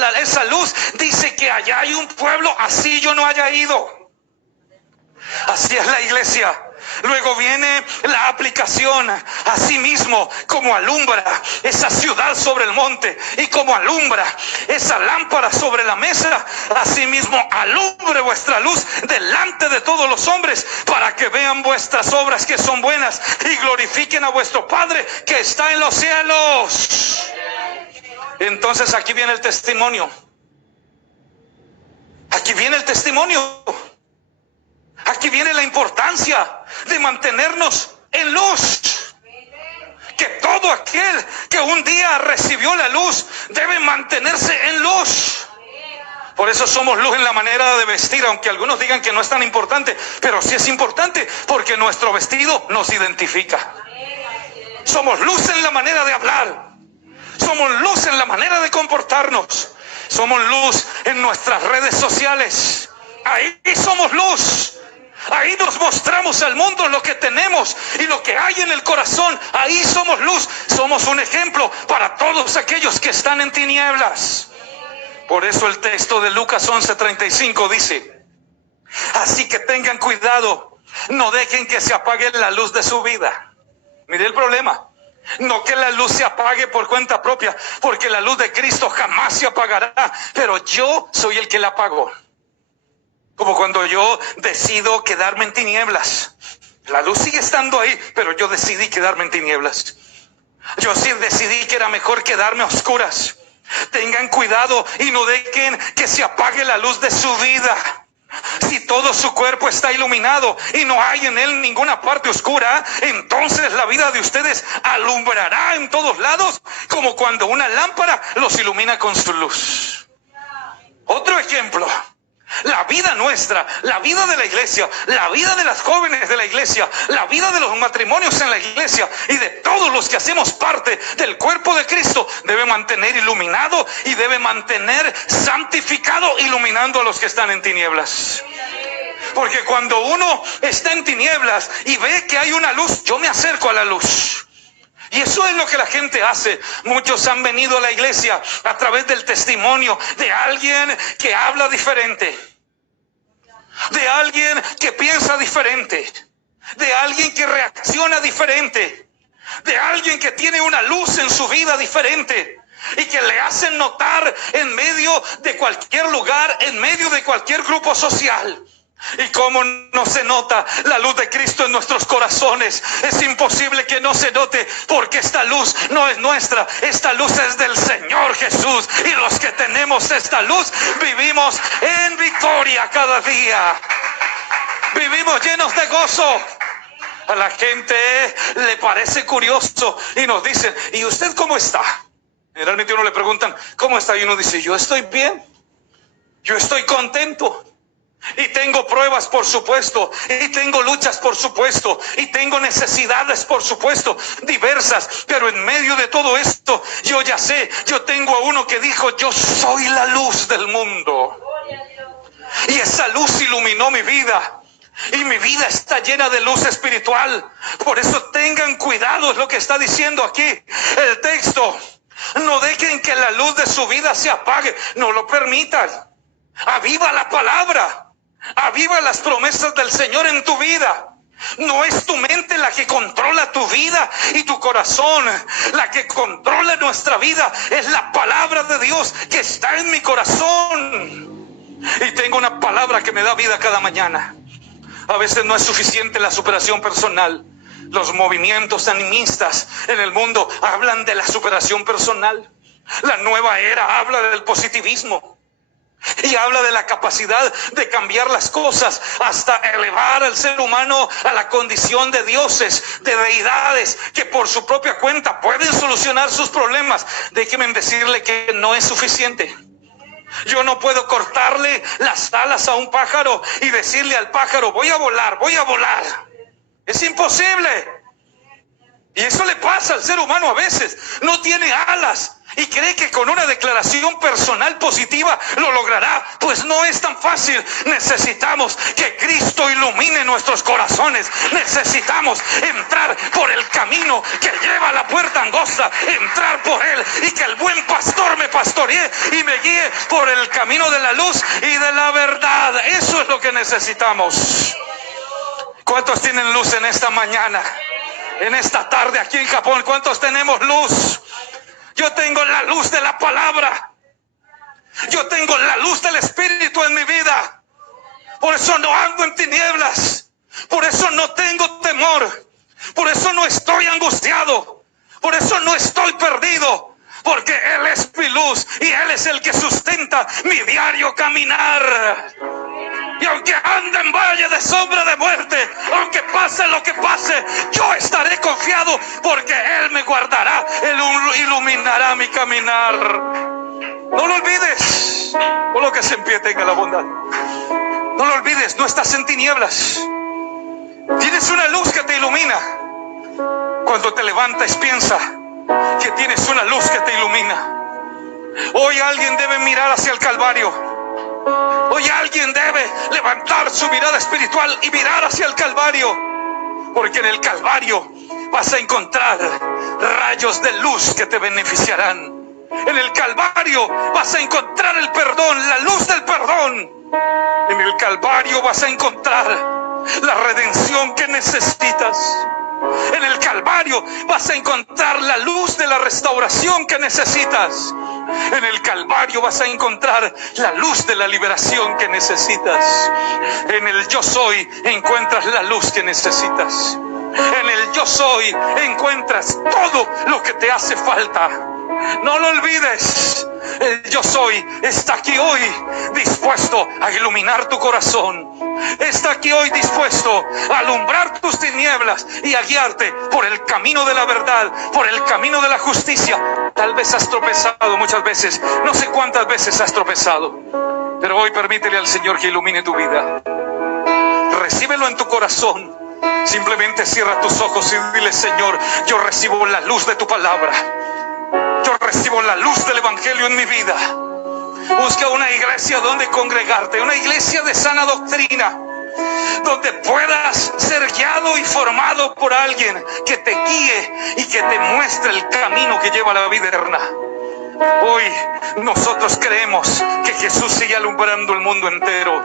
luz dice que allá hay un pueblo, así yo no haya ido. Así es la iglesia. Luego viene la aplicación. Así mismo como alumbra esa ciudad sobre el monte y como alumbra esa lámpara sobre la mesa, así mismo alumbre vuestra luz delante de todos los hombres, para que vean vuestras obras que son buenas y glorifiquen a vuestro Padre que está en los cielos. Entonces aquí viene el testimonio. Aquí viene el testimonio. Aquí viene la importancia de mantenernos en luz. Que todo aquel que un día recibió la luz debe mantenerse en luz. Por eso somos luz en la manera de vestir, aunque algunos digan que no es tan importante, pero sí es importante, porque nuestro vestido nos identifica. Somos luz en la manera de hablar. Somos luz en la manera de comportarnos. Somos luz en nuestras redes sociales. Ahí somos luz. Ahí nos mostramos al mundo lo que tenemos y lo que hay en el corazón. Ahí somos luz. Somos un ejemplo para todos aquellos que están en tinieblas. Por eso el texto de Lucas 11:35 dice: así que tengan cuidado, no dejen que se apague la luz de su vida. Mire el problema. No que la luz se apague por cuenta propia, porque la luz de Cristo jamás se apagará, pero yo soy el que la apagó. Como cuando yo decido quedarme en tinieblas. La luz sigue estando ahí, pero yo decidí quedarme en tinieblas. Yo sí decidí que era mejor quedarme a oscuras. Tengan cuidado y no dejen que se apague la luz de su vida. Si todo su cuerpo está iluminado y no hay en él ninguna parte oscura, entonces la vida de ustedes alumbrará en todos lados, como cuando una lámpara los ilumina con su luz. Otro ejemplo. La vida nuestra, la vida de la iglesia, la vida de las jóvenes de la iglesia, la vida de los matrimonios en la iglesia y de todos los que hacemos parte del cuerpo de Cristo debe mantener iluminado y debe mantener santificado, iluminando a los que están en tinieblas. Porque cuando uno está en tinieblas y ve que hay una luz, yo me acerco a la luz. Y eso es lo que la gente hace. Muchos han venido a la iglesia a través del testimonio de alguien que habla diferente, de alguien que piensa diferente, de alguien que reacciona diferente, de alguien que tiene una luz en su vida diferente y que le hacen notar en medio de cualquier lugar, en medio de cualquier grupo social. Y cómo no se nota la luz de Cristo en nuestros corazones. Es imposible que no se note, porque esta luz no es nuestra, esta luz es del Señor Jesús, y los que tenemos esta luz vivimos en victoria cada día, vivimos llenos de gozo. A la gente le parece curioso y nos dicen: ¿y usted cómo está? Generalmente uno le preguntan: ¿cómo está? Y uno dice: yo estoy bien, yo estoy contento. Y tengo pruebas, por supuesto, y tengo luchas, por supuesto, y tengo necesidades, por supuesto, diversas, pero en medio de todo esto, yo ya sé, yo tengo a uno que dijo: yo soy la luz del mundo. Y esa luz iluminó mi vida, y mi vida está llena de luz espiritual. Por eso tengan cuidado, es lo que está diciendo aquí el texto. No dejen que la luz de su vida se apague, no lo permitan. Aviva la palabra. Aviva las promesas del Señor en tu vida. No es tu mente la que controla tu vida y tu corazón. La que controla nuestra vida es la palabra de Dios que está en mi corazón. Y tengo una palabra que me da vida cada mañana. A veces no es suficiente la superación personal. Los movimientos animistas en el mundo hablan de la superación personal. La nueva era habla del positivismo. Y habla de la capacidad de cambiar las cosas hasta elevar al ser humano a la condición de dioses, de deidades, que por su propia cuenta pueden solucionar sus problemas. Déjenme decirle que no es suficiente. Yo no puedo cortarle las alas a un pájaro y decirle al pájaro: voy a volar, voy a volar. Es imposible. Y eso le pasa al ser humano a veces. No tiene alas y cree que con una declaración personal positiva lo logrará. Pues no es tan fácil. Necesitamos que Cristo ilumine nuestros corazones. Necesitamos entrar por el camino que lleva a la puerta angosta, entrar por él, y que el buen pastor me pastoree y me guíe por el camino de la luz y de la verdad. Eso es lo que necesitamos. ¿Cuántos tienen luz en esta mañana? En esta tarde aquí en Japón, ¿cuántos tenemos luz? Yo tengo la luz de la palabra. Yo tengo la luz del Espíritu en mi vida. Por eso no ando en tinieblas. Por eso no tengo temor. Por eso no estoy angustiado. Por eso no estoy perdido. Porque Él es mi luz y Él es el que sustenta mi diario caminar. Y aunque ande en valle de sombra de muerte, aunque pase lo que pase, yo estaré confiado, porque Él me guardará, Él iluminará mi caminar. No lo olvides. Por lo que se en pie, tenga la bondad. No lo olvides, no estás en tinieblas. Tienes una luz que te ilumina. Cuando te levantas, piensa que tienes una luz que te ilumina. Hoy alguien debe mirar hacia el Calvario. Hoy alguien debe levantar su mirada espiritual y mirar hacia el Calvario, porque en el Calvario vas a encontrar rayos de luz que te beneficiarán. En el Calvario vas a encontrar el perdón, la luz del perdón. En el Calvario vas a encontrar la redención que necesitas. En el Calvario vas a encontrar la luz de la restauración que necesitas. En el Calvario vas a encontrar la luz de la liberación que necesitas. En el Yo Soy encuentras la luz que necesitas. En el Yo Soy encuentras todo lo que te hace falta. No lo olvides. El Yo Soy está aquí hoy dispuesto a iluminar tu corazón. Está aquí hoy dispuesto a alumbrar tus tinieblas y a guiarte por el camino de la verdad, por el camino de la justicia. Tal vez has tropezado muchas veces, no sé cuántas veces has tropezado, pero hoy permítele al Señor que ilumine tu vida. Recíbelo en tu corazón. Simplemente cierra tus ojos y dile: Señor, yo recibo la luz de tu palabra. Yo recibo la luz del Evangelio en mi vida. Busca una iglesia donde congregarte, una iglesia de sana doctrina, donde puedas ser guiado y formado por alguien que te guíe y que te muestre el camino que lleva a la vida eterna. Hoy nosotros creemos que Jesús sigue alumbrando el mundo entero.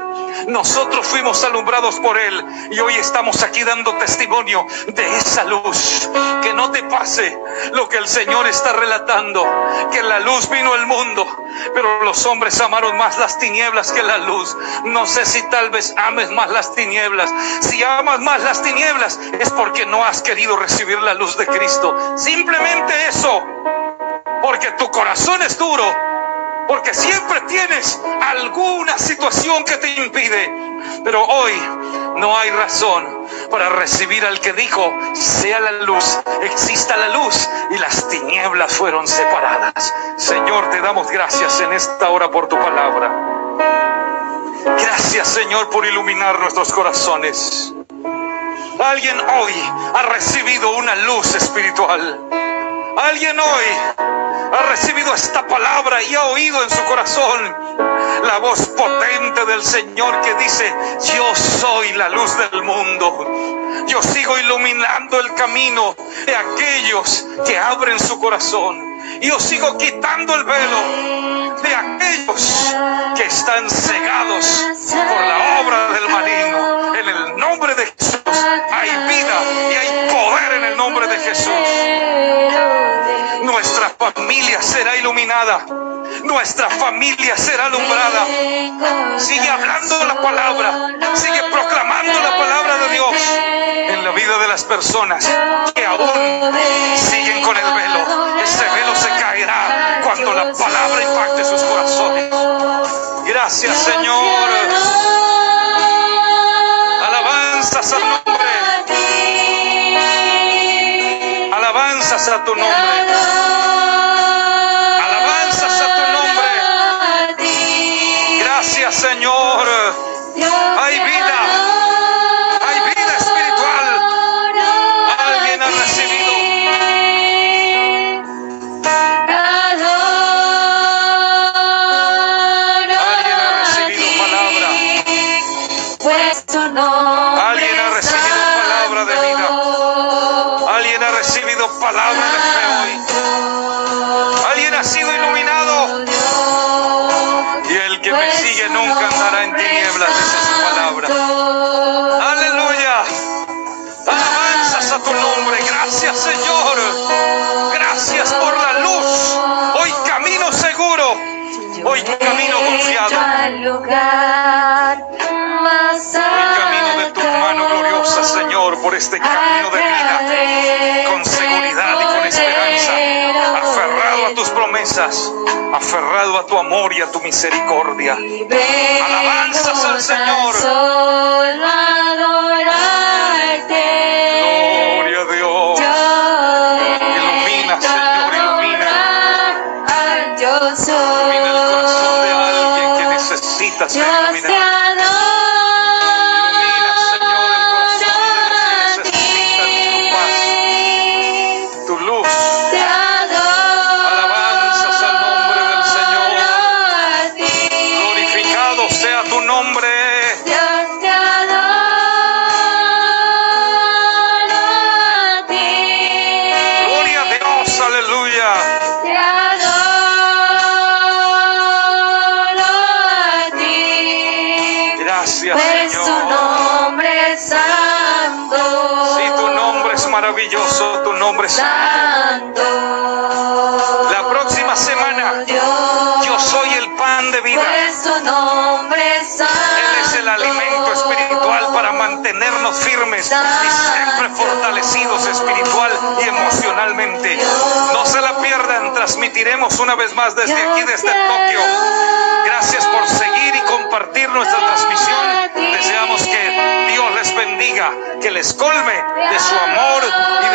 Nosotros fuimos alumbrados por Él y hoy estamos aquí dando testimonio de esa luz. Que no te pase lo que el Señor está relatando, que la luz vino al mundo, pero los hombres amaron más las tinieblas que la luz. No sé si tal vez ames más las tinieblas. Si amas más las tinieblas es porque no has querido recibir la luz de Cristo. Simplemente eso. Porque tu corazón es duro, porque siempre tienes alguna situación que te impide. Pero hoy no hay razón para recibir al que dijo: sea la luz, exista la luz, y las tinieblas fueron separadas. Señor, te damos gracias en esta hora por tu palabra. Gracias, Señor, por iluminar nuestros corazones. Alguien hoy ha recibido una luz espiritual. Alguien hoy ha recibido esta palabra y ha oído en su corazón la voz potente del Señor que dice: yo soy la luz del mundo. Yo sigo iluminando el camino de aquellos que abren su corazón. Yo sigo quitando el velo de aquellos que están cegados por la obra del maligno. En el nombre de Jesús hay vida y hay poder en el nombre de Jesús. Nuestra familia será iluminada. Nuestra familia será alumbrada. Sigue hablando la palabra. Sigue proclamando la palabra de Dios en la vida de las personas que aún siguen con el velo. Ese velo se caerá cuando la palabra impacte sus corazones. Gracias, Señor. Alabanzas al nombre. Alabanzas a tu nombre. Alabanzas a tu nombre. Gracias, Señor. Hay vida. Hay vida espiritual. Alguien ha recibido. Alguien ha recibido palabra. Alguien ha recibido palabra de vida. Alguien ha recibido palabra de fe hoy. Alguien ha sido iluminado. Y el que me sigue nunca andará en tinieblas, dice su palabra. Aleluya. Alabanzas a tu nombre. Gracias, Señor. Gracias por la luz. Hoy camino seguro. Hoy camino confiado. Hoy camino de tu mano gloriosa, Señor, por este camino de vida, con seguridad y con esperanza, aferrado a tus promesas, aferrado a tu amor y a tu misericordia. Alabanzas al Señor. Gloria a Dios. Ilumina, Señor, ilumina. Ilumina el corazón de alguien que necesita ser iluminado. Maravilloso, tu nombre es santo. La próxima semana, yo soy el pan de vida. Él es el alimento espiritual para mantenernos firmes y siempre fortalecidos espiritual y emocionalmente. No se la pierdan, transmitiremos una vez más desde aquí, desde Tokio. Gracias por seguir y compartir nuestra transmisión. Deseamos que Dios les bendiga, que les colme de su amor y